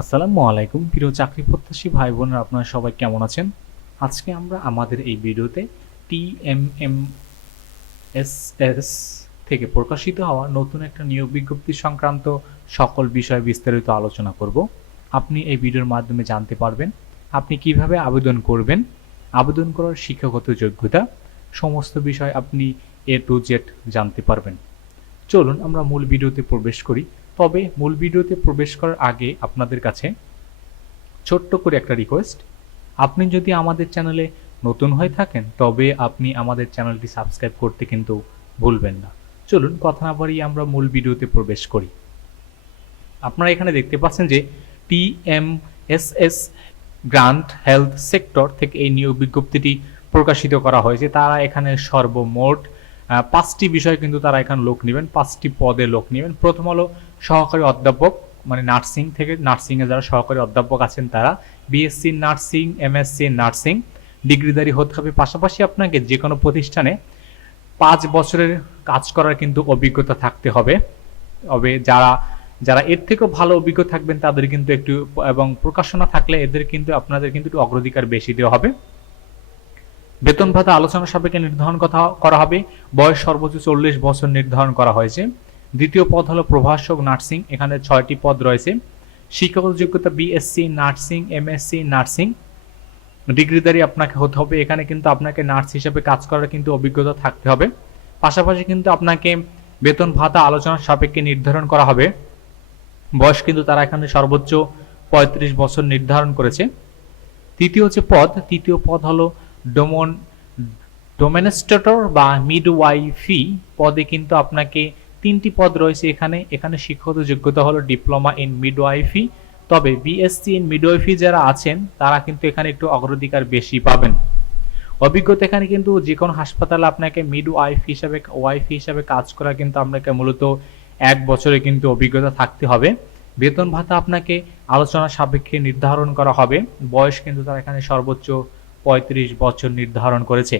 আসসালামু আলাইকুম, প্রিয় চাকরি প্রত্যাশী ভাই বোনেরা আপনারা সবাই কেমন আছেন? আজকে আমরা আমাদের এই ভিডিওতে টিএমএম এস এস থেকে প্রকাশিত হওয়া নতুন একটা নিয়োগ বিজ্ঞপ্তি সংক্রান্ত সকল বিষয় বিস্তারিত আলোচনা করব। আপনি এই ভিডিওর মাধ্যমে জানতে পারবেন আপনি কীভাবে আবেদন করবেন, আবেদন করার শিক্ষাগত যোগ্যতা, সমস্ত বিষয় আপনি এ টু জেড জানতে পারবেন। চলুন আমরা মূল ভিডিওতে প্রবেশ করি। তবে মূল ভিডিওতে প্রবেশ করার আগে আপনাদের কাছে ছোট্ট করে একটা রিকোয়েস্ট আপনি যদি আমাদের চ্যানেলে নতুন হয়ে থাকেন, তবে আপনি আমাদের চ্যানেলটি সাবস্ক্রাইব করতে কিন্তু ভুলবেন না। চলুন কথা না বাড়িয়ে আমরা মূল ভিডিওতে প্রবেশ করি। আপনারা এখানে দেখতে পাচ্ছেন যে টিএমএসএস গ্রান্ট হেলথ সেক্টর থেকে এই নিয়োগ বিজ্ঞপ্তিটি প্রকাশিত করা হয়েছে। তারা এখানে সর্বমোট পাঁচটি বিষয় কিন্তু তারা এখানে লোক নেবেন, পাঁচটি পদে লোক নেবেন। প্রথম হলো সহকারী অধ্যাপক মানে নার্সিং থেকে, নার্সিং এ যারা সহকারী অধ্যাপক আছেন তারা বিএসসি নার্সিং এমএসসি নার্সিং ডিগ্রিধারী হতে হবে। পাশাপাশি আপনাকে যে কোনো প্রতিষ্ঠানে পাঁচ বছরের কাজ করার কিন্তু অভিজ্ঞতা থাকতে হবে। তবে যারা যারা এর থেকেও ভালো অভিজ্ঞ থাকবেন, তাদের কিন্তু একটু এবং প্রকাশনা থাকলে এদের কিন্তু, আপনাদের কিন্তু একটু অগ্রাধিকার বেশি দেওয়া হবে। বেতন ভাতা আলোচনা সাপেক্ষে নির্ধারণ কথা করা হবে। বয়স সর্বোচ্চ চল্লিশ বছর নির্ধারণ করা হয়েছে। দ্বিতীয় পদ হলো প্রভাষক নার্সিং, এখানে ছয়টি পদ রয়েছে। শিক্ষাগত যোগ্যতা বিএসসি নার্সিং এমএসসি নার্সিং। ডিগ্রিধারী আপনাকে হতে হবে, এখানে কিন্তু আপনাকে নার্স হিসেবে কাজ করার কিন্তু অভিজ্ঞতা থাকতে হবে। পাশাপাশি কিন্তু আপনাকে বেতন ভাতা আলোচনার সাপেক্ষে নির্ধারণ করা হবে। বয়স কিন্তু তারা এখানে সর্বোচ্চ পঁয়ত্রিশ বছর নির্ধারণ করেছে। তৃতীয় হচ্ছে পদ, তৃতীয় পদ হলো ডোমন ডোমেনস্টেটর বা মিডওয়াইফি পদে কিন্তু আপনাকে তিনটি পদ রয়েছে এখানে। এখানে শিক্ষাগত যোগ্যতা হলো ডিপ্লোমা ইন মিডওয়াইফি। তবে বিএসসি ইন মিডওয়াইফি যারা আছেন, তারা কিন্তু এখানে একটু অগ্রাধিকার বেশি পাবেন। অভিজ্ঞতা এখানে কিন্তু যে কোনো হাসপাতালে আপনাকে মিড ওয়াইফ হিসাবে ওয়াইফ হিসাবে কাজ করা কিন্তু আপনাকে মূলত এক বছরে কিন্তু অভিজ্ঞতা থাকতে হবে। বেতন ভাতা আপনাকে আলোচনা সাপেক্ষে নির্ধারণ করা হবে। বয়স কিন্তু তারা এখানে সর্বোচ্চ পঁয়ত্রিশ বছর নির্ধারণ করেছে।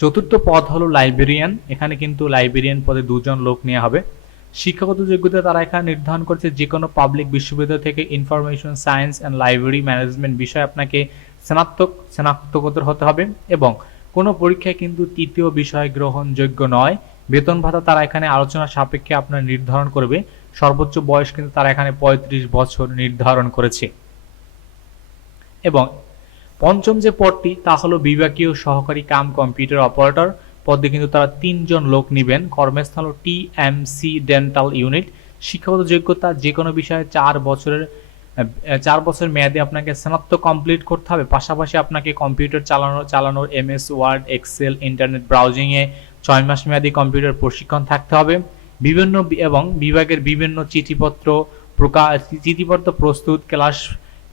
চতুর্থ পদ হলো লাইব্রেরিয়ান এখানে কিন্তু লাইব্রেরিয়ান পদে দুজন লোক নেওয়া হবে। শিক্ষাগত যোগ্যতা তারা এখানে নির্ধারণ করেছে যে কোনো পাবলিক বিশ্ববিদ্যালয় থেকে information science and library management বিষয়ে আপনাকে স্নাতক, স্নাতকোত্তর হতে হবে এবং কোনো পরীক্ষায় কিন্তু তৃতীয় বিষয় গ্রহণযোগ্য নয়। বেতন ভাতা তারা এখানে আলোচনা সাপেক্ষে আপনার নির্ধারণ করবে। সর্বোচ্চ বয়স কিন্তু তারা এখানে পঁয়ত্রিশ বছর নির্ধারণ করেছে। এবং পঞ্চম যে পদটি, তা হলো বিভাগীয় সহকারী কাম কম্পিউটার অপারেটর। পদে কিন্তু তারা তিনজন লোক নেবেন কর্মস্থল T M C dental unit. শিক্ষাগত যোগ্যতা যে কোনো বিষয়ে চার বছরের চার বছর মেয়াদে আপনাকে স্নাতক কমপ্লিট করতে হবে। পাশাপাশি আপনাকে কম্পিউটার চালানো, চালানোর M S, word, excel, internet ব্রাউজিংয়ে ছয় মাস মেয়াদী কম্পিউটার প্রশিক্ষণ থাকতে হবে। বিভিন্ন এবং বিভাগের বিভিন্ন চিঠিপত্র, প্রকাশ, চিঠিপত্র প্রস্তুত, ক্লাস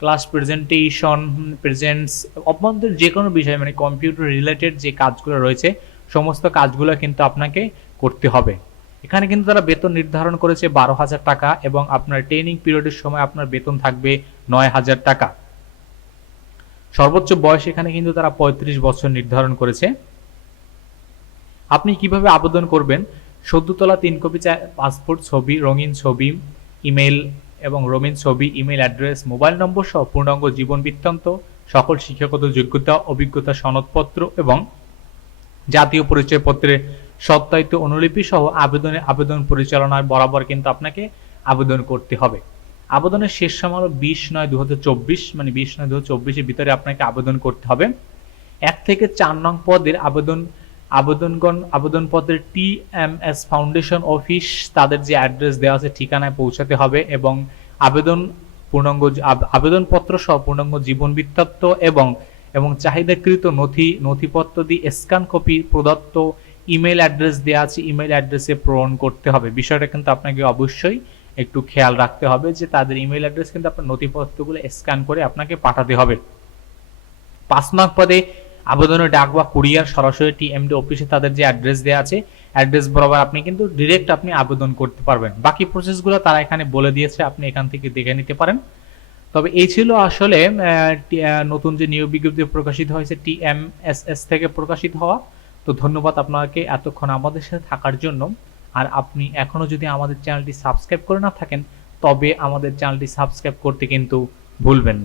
ক্লাস প্রেজেন্টেশন প্রেজেন্টস অভ্যন্তর যে কোনো বিষয় মানে কম্পিউটার রিলেটেড যে কাজগুলো রয়েছে, সমস্ত কাজগুলো কিন্তু আপনাকে করতে হবে। এখানে কিন্তু তারা বেতন নির্ধারণ করেছে বারো হাজার টাকা এবং আপনার ট্রেনিং পিরিয়ডের সময় আপনার বেতন থাকবে নয় হাজার টাকা। সর্বোচ্চ বয়স এখানে কিন্তু তারা পঁয়ত্রিশ বছর নির্ধারণ করেছে। আপনি কীভাবে আবেদন করবেন? সদ্য তোলা তিন কপি পাসপোর্ট ছবি, রঙিন ছবি ইমেল এবং রঙিন ছবি ইমেল অ্যাড্রেস, মোবাইল নম্বর সহ পূর্ণাঙ্গ জীবন বৃত্তান্ত, সকল শিক্ষাগত যোগ্যতা, অভিজ্ঞতা, সনদপত্র এবং জাতীয় পরিচয়পত্রের সত্যায়িত অনুলিপি সহ আবেদনে আবেদন পরিচালনায় বরাবর কিন্তু আপনাকে আবেদন করতে হবে। আবেদনের শেষ সময় হলো বিশ নয় দু মানে বিশ নয় দু চব্বিশের ভিতরে আপনাকে আবেদন করতে হবে। এক থেকে চার নং পদের আবেদন আবেদনগণ, আবেদনপত্রের T M S foundation office, তাদের যে অ্যাড্রেস দেওয়া আছে ঠিকানায় পৌঁছাতে হবে এবং আবেদন পূর্ণাঙ্গ আবেদনপত্র সহ পূর্ণাঙ্গ জীবন বৃত্তান্ত এবং এবং চাহিদাকৃত নথি, নথিপত্র দিয়ে স্ক্যান কপি, প্রদত্ত ইমেল অ্যাড্রেস দেওয়া আছে, ইমেল অ্যাড্রেসে পূরণ করতে হবে। বিষয়টা কিন্তু আপনাকে অবশ্যই একটু খেয়াল রাখতে হবে যে তাদের ইমেল অ্যাড্রেস কিন্তু আপনার নথিপত্রগুলো স্ক্যান করে আপনাকে পাঠাতে হবে। পাঁচ নং পদে আবেদনের ডাক বা কুরিয়ার সরাসরি টিএমডি অফিসে তাদের যে অ্যাড্রেস দেওয়া আছে, অ্যাড্রেস বরাবর আপনি কিন্তু ডিরেক্ট আপনি আবেদন করতে পারবেন। বাকি প্রসেসগুলো তারা এখানে বলে দিয়েছে, আপনি এখান থেকে দেখে নিতে পারেন। তবে এই ছিল আসলে নতুন যে নিয়োগ বিজ্ঞপ্তি প্রকাশিত হয়েছে, টিএমএসএস থেকে প্রকাশিত হওয়া। তো ধন্যবাদ আপনাকে এতক্ষণ আমাদের সাথে থাকার জন্য। আর আপনি এখনও যদি আমাদের চ্যানেলটি সাবস্ক্রাইব করে না থাকেন, তবে আমাদের চ্যানেলটি সাবস্ক্রাইব করতে কিন্তু ভুলবেন না।